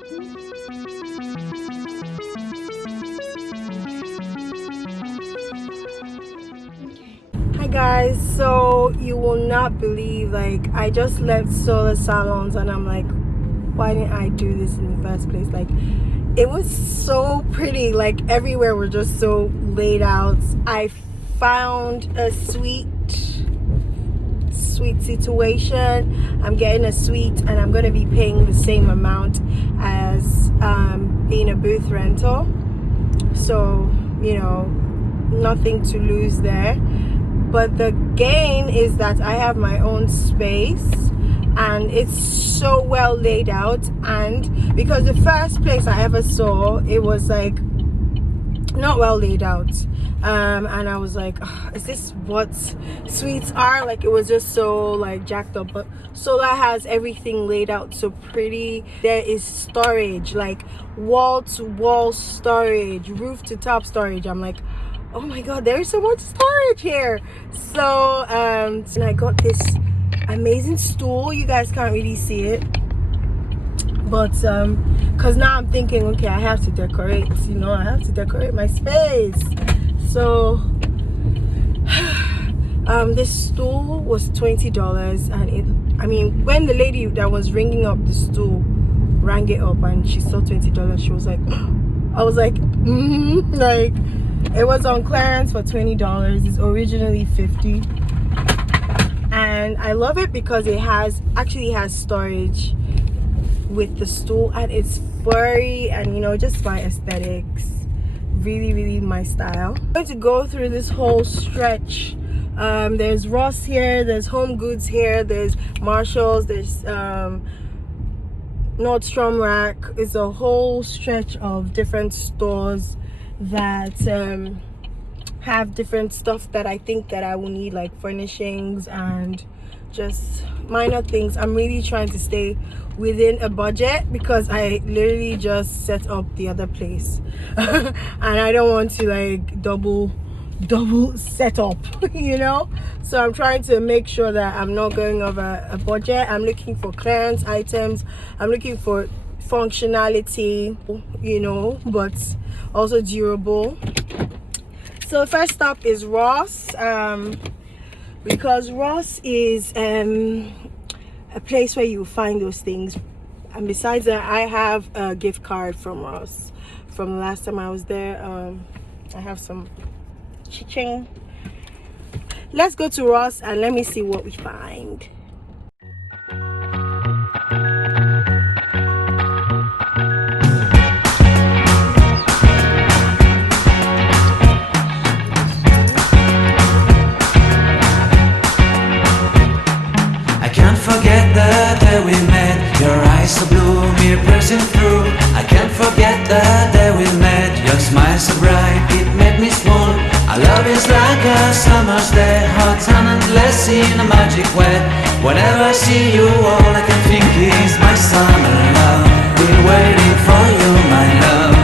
Hi guys, so you will not believe, like, I just left Sola Salons and I'm like, why didn't I do this in the first place? Like, it was so pretty, like everywhere were just so laid out. I found a sweet situation. I'm getting a suite and I'm going to be paying the same amount as being a booth rental, so you know, nothing to lose there. But the gain is that I have my own space and it's so well laid out. And because the first place I ever saw, it was like not well laid out, and I was like, oh, is this what suites are? Like, it was just so like jacked up. But Sola has everything laid out so pretty. There is storage, like wall to wall storage, roof to top storage. I'm like, oh my god, there's so much storage here. So and I got this amazing stool. You guys can't really see it, but because now I'm thinking, okay, I have to decorate, you know, I have to decorate my space. So this stool was $20, and I mean, when the lady that was ringing up the stool rang it up and she saw $20, she was like, I was like, like, it was on clearance for $20. It's originally $50, and I love it because it actually has storage with the stool, and it's furry, and you know, just my aesthetics, really my style. I'm going to go through this whole stretch. There's Ross here, there's Home Goods here, there's Marshalls, there's Nordstrom Rack. It's a whole stretch of different stores that have different stuff that I think that I will need, like furnishings and just minor things. I'm really trying to stay within a budget because I literally just set up the other place and I don't want to like double set up, you know. So I'm trying to make sure that I'm not going over a budget. I'm looking for clearance items, I'm looking for functionality, you know, but also durable. So first stop is Ross, because Ross is a place where you find those things. And besides that, I have a gift card from Ross from the last time I was there. I have some chiching. Let's go to Ross and let me see what we find. Forget the day we met. Your eyes so blue, me piercing through. I can't forget the day we met. Your smile so bright, it made me swoon. Our love is like a summer's day, hot and endless in a magic way. Whenever I see you, all I can think is my summer love. Been waiting for you, my love.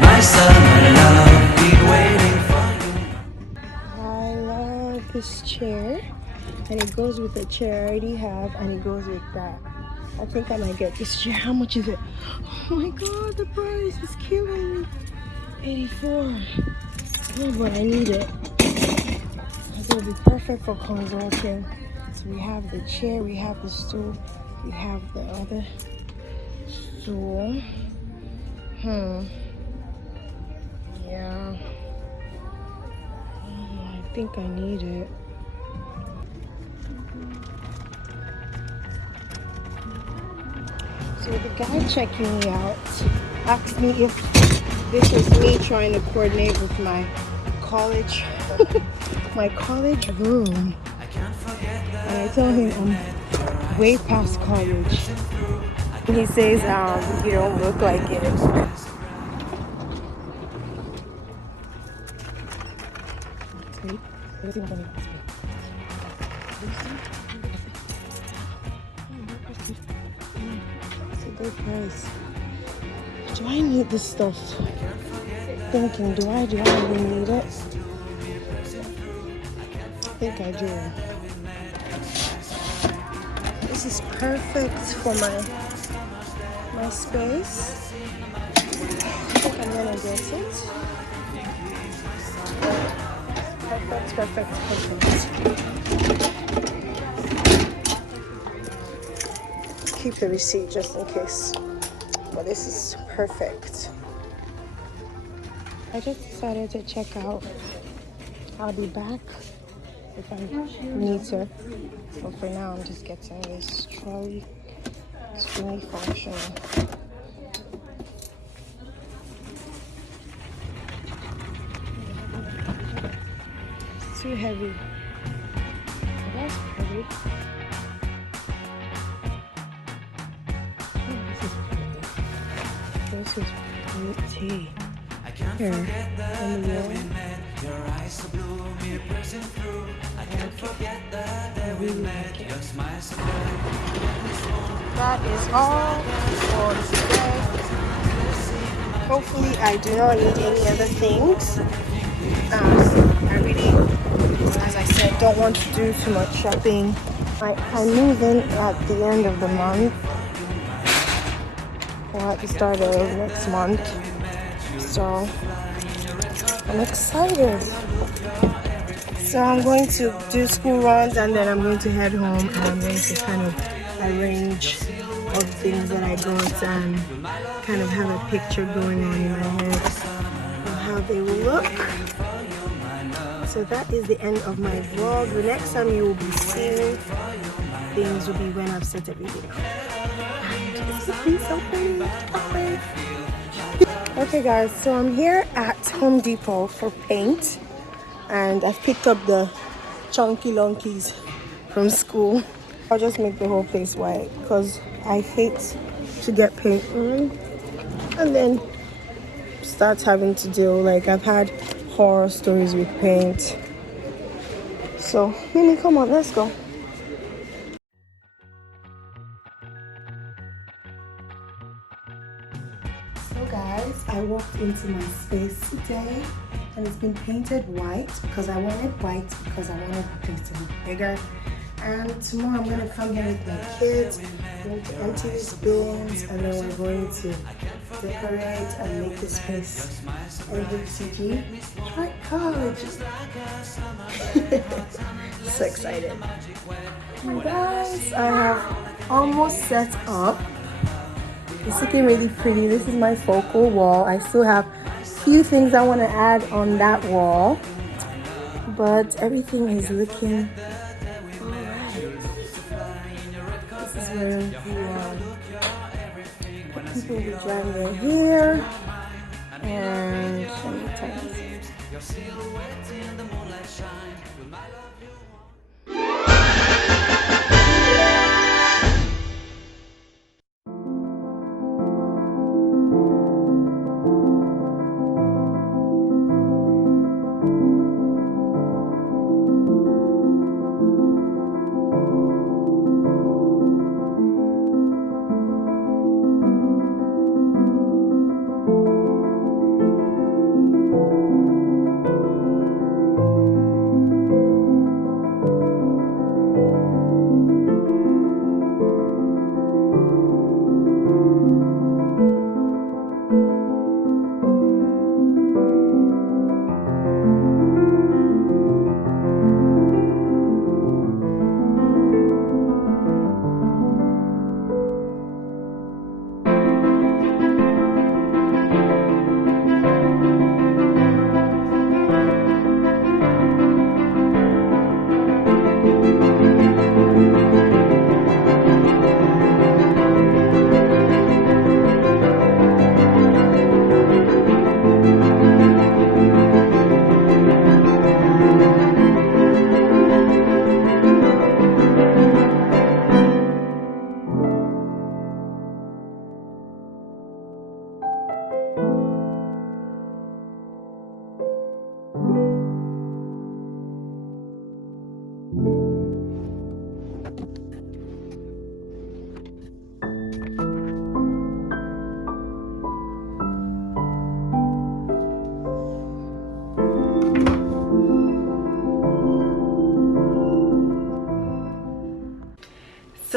My summer love, been waiting for you. I love this chair. And it goes with the chair I already have, and it goes with that. I think I might get this chair. How much is it? Oh my god, the price is killing me. 84. Oh, but I need it. It will be perfect for consulting. So we have the chair, we have the stool, we have the other stool. Yeah. I think I need it. So the guy checking me out asked me if this was me trying to coordinate with my college my college room. And I told him I'm way past college. And he says, you don't look like it. Good price. Do I need this stuff? Thinking, do I really need it? I think I do. This is perfect for my space. I think I'm gonna get it. Perfect, perfect, perfect. Keep the receipt just in case. But this is perfect. I just decided to check out. I'll be back if I need to. But for now, I'm just getting this trolley. Extremely functional. It's too heavy. That's pretty. Oh, this is pretty. Here, in the wall. Your eyes so blue, me piercing through. I can't forget the day we met. Your smile so bright. That is all for today. Hopefully I do not need any other things. I really, as I said, don't want to do too much shopping. I move in at the end of the month or at the start of next month. So I'm excited. So I'm going to do school runs and then I'm going to head home and I'm going to kind of arrange all the things that I got and kind of have a picture going on in my head of how they will look. So that is the end of my vlog. The next time you will be seeing things will be when I've set everything up. And it's going to be so pretty. Okay guys, so I'm here at Home Depot for paint. And I've picked up the chunky lunkies from school. I'll just make the whole place white because I hate to get paint on and then start having to deal, like I've had horror stories with paint. So Mimi, come on, let's go. So guys, I walked into my space today and it's been painted white because I wanted white because I wanted the place to look bigger. And tomorrow I'm going to come here with my kids. I'm going to empty these bins and then we're going to decorate and make this place LVCG Trichology. So excited. And guys, I have almost set up. It's looking really pretty. This is my focal wall. I still have a few things I want to add on that wall, but everything is looking alright. This is where people will be driving their hair, and let me tell you.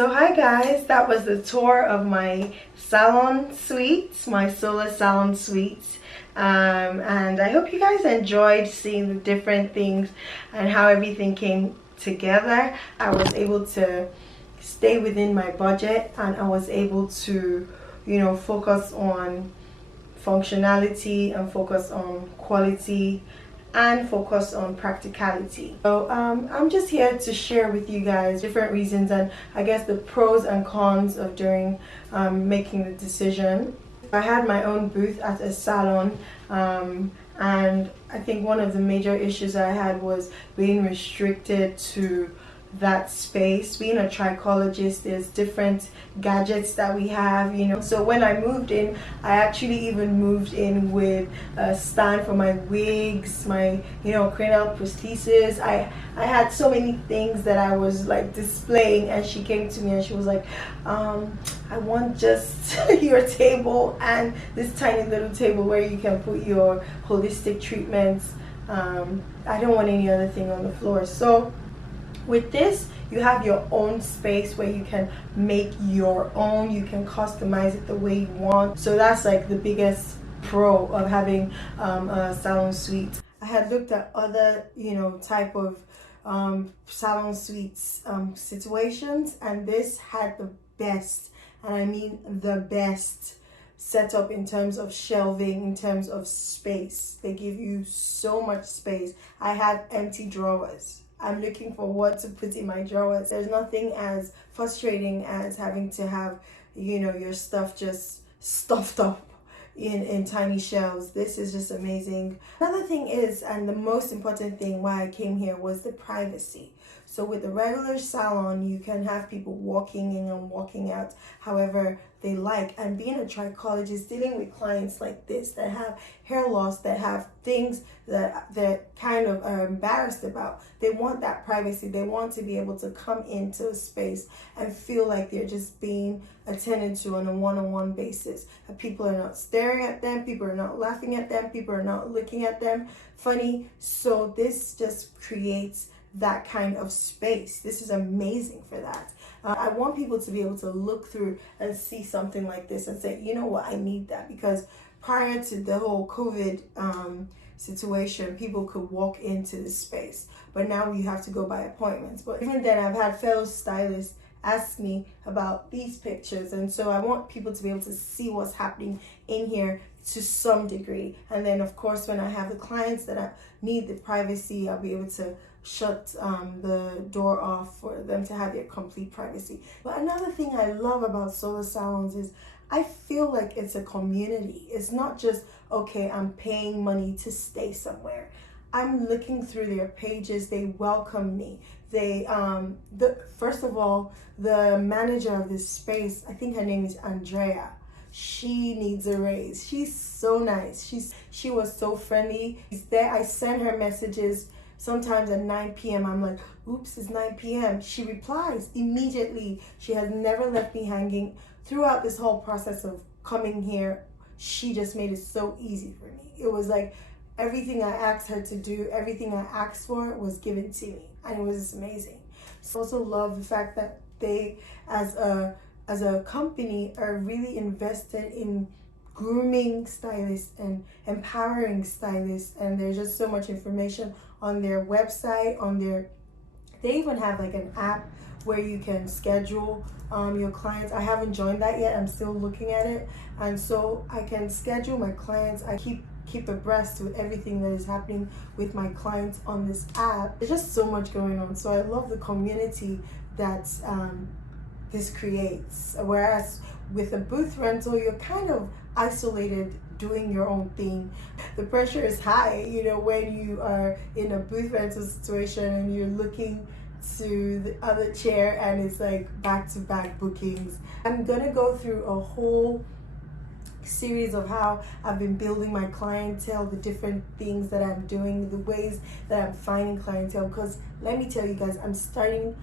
So hi guys, that was the tour of my salon suite, my Sola Salon Suite. And I hope you guys enjoyed seeing the different things and how everything came together. I was able to stay within my budget, and I was able to, you know, focus on functionality and focus on quality and focus on practicality. So I'm just here to share with you guys different reasons and I guess the pros and cons of doing making the decision. I had my own booth at a salon, and I think one of the major issues I had was being restricted to that space. Being a trichologist, there's different gadgets that we have, you know. So when I moved in, I actually even moved in with a stand for my wigs, my, you know, cranial prosthesis. I had so many things that I was like displaying, and she came to me and she was like, I want just your table and this tiny little table where you can put your holistic treatments. I don't want any other thing on the floor. So with this, you have your own space where you can make your own, you can customize it the way you want. So that's like the biggest pro of having a salon suite. I had looked at other, you know, type of salon suites situations, and this had the best, and I mean the best setup in terms of shelving, in terms of space. They give you so much space. I had empty drawers. I'm looking for what to put in my drawers. There's nothing as frustrating as having to have, you know, your stuff just stuffed up in tiny shelves. This is just amazing. Another thing is, and the most important thing why I came here, was the privacy. So with the regular salon, you can have people walking in and walking out however they like. And being a trichologist, dealing with clients like this that have hair loss, that have things that they're kind of are embarrassed about, they want that privacy. They want to be able to come into a space and feel like they're just being attended to on a one-on-one basis. And people are not staring at them, people are not laughing at them, people are not looking at them funny. So this just creates that kind of space. This is amazing for that. I want people to be able to look through and see something like this and say, you know what, I need that. Because prior to the whole COVID situation, people could walk into this space, but now we have to go by appointments. But even then, I've had fellow stylists ask me about these pictures, and so I want people to be able to see what's happening in here to some degree. And then of course, when I have the clients that I need the privacy, I'll be able to shut the door off for them to have their complete privacy. But another thing I love about Sola Salons is I feel like it's a community. It's not just, okay, I'm paying money to stay somewhere. I'm looking through their pages, they welcome me. They first of all, the manager of this space, I think her name is Andrea. She needs a raise. She's so nice. She was so friendly. She's there. I send her messages sometimes at 9 p.m. I'm like, oops, it's 9 p.m. She replies immediately. She has never left me hanging. Throughout this whole process of coming here, she just made it so easy for me. It was like everything I asked her to do, everything I asked for was given to me, and it was just amazing. So I also love the fact that they, as a company, are really invested in grooming stylists and empowering stylists, and there's just so much information on their website. They even have like an app where you can schedule your clients. I haven't joined that yet, I'm still looking at it, and so I can schedule my clients. I keep abreast with everything that is happening with my clients on this app. There's just so much going on, so I love the community that this creates. Whereas with a booth rental, you're kind of isolated doing your own thing. The pressure is high, you know, when you are in a booth rental situation and you're looking to the other chair and it's like back-to-back bookings. I'm gonna go through a whole series of how I've been building my clientele, the different things that I'm doing, the ways that I'm finding clientele, because let me tell you guys, I'm starting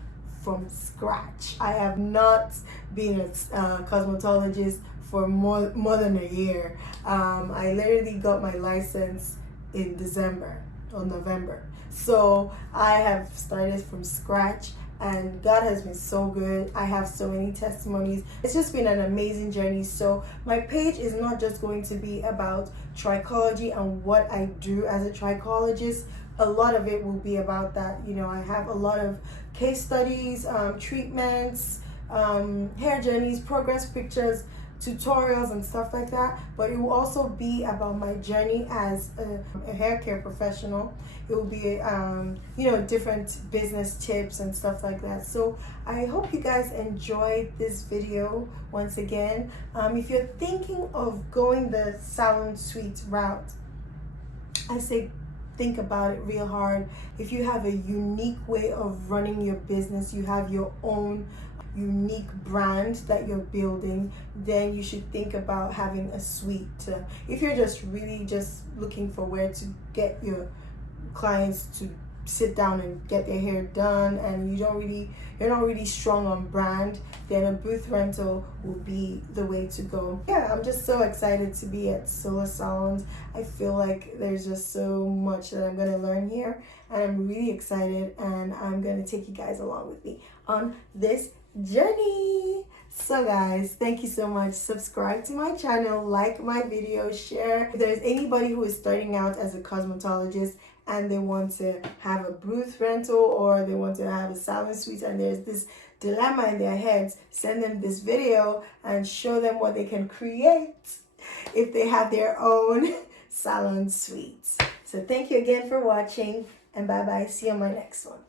from scratch. I have not been a cosmetologist for more than a year. I literally got my license in December or November. So I have started from scratch, and God has been so good. I have so many testimonies. It's just been an amazing journey. So my page is not just going to be about trichology and what I do as a trichologist. A lot of it will be about that. You know, I have a lot of case studies, treatments, hair journeys, progress pictures, tutorials and stuff like that, but it will also be about my journey as a hair care professional. It will be you know, different business tips and stuff like that. So I hope you guys enjoyed this video. Once again, if you're thinking of going the salon suite route, I say think about it real hard. If you have a unique way of running your business, you have your own unique brand that you're building, then you should think about having a suite. If you're just really just looking for where to get your clients to sit down and get their hair done, and you're not really strong on brand, then a booth rental will be the way to go. Yeah, I'm just so excited to be at Sola Salons. I feel like there's just so much that I'm going to learn here, and I'm really excited, and I'm going to take you guys along with me on this journey. So guys, thank you so much. Subscribe to my channel, like my video, share. If there's anybody who is starting out as a cosmetologist and they want to have a booth rental or they want to have a salon suite and there's this dilemma in their heads, send them this video and show them what they can create if they have their own salon suites. So thank you again for watching, and bye bye. See you on my next one.